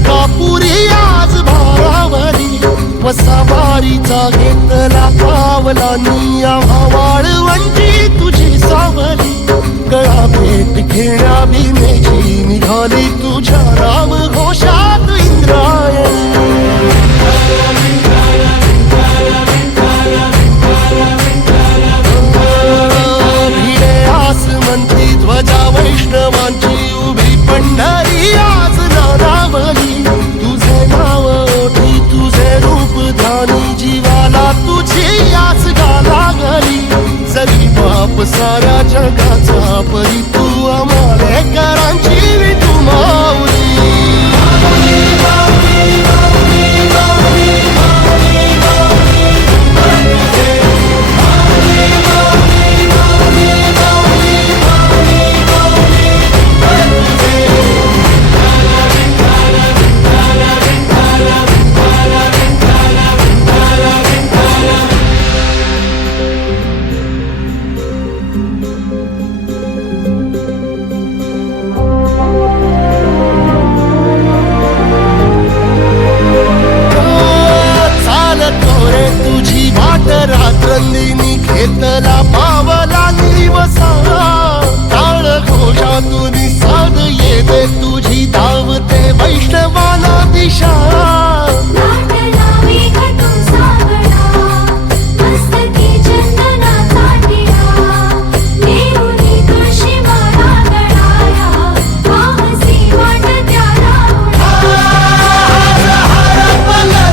तुळजापुरी आज भारावरी वसावारीचा घेतला पावला निया वाळवंटी तुझी सावली गळा भेट घेण्या भीमेची निघाली तुझ्या राम घोषात इंद्रायणी आसमंती ध्वजा वैष्णवांची उभी पंढरी आज नारावली तुझे नाव ओठी तुझे रूप ध्यानी जीवाला तुझी आस गाला गली जरी बाप साऱ्या जगाचा परी तू आम्हाले करांची विठू माऊली रात्रंदिनी घेतला पावला दिवसा टाळ घोषातून साध येते तुझी धावते वैष्णवा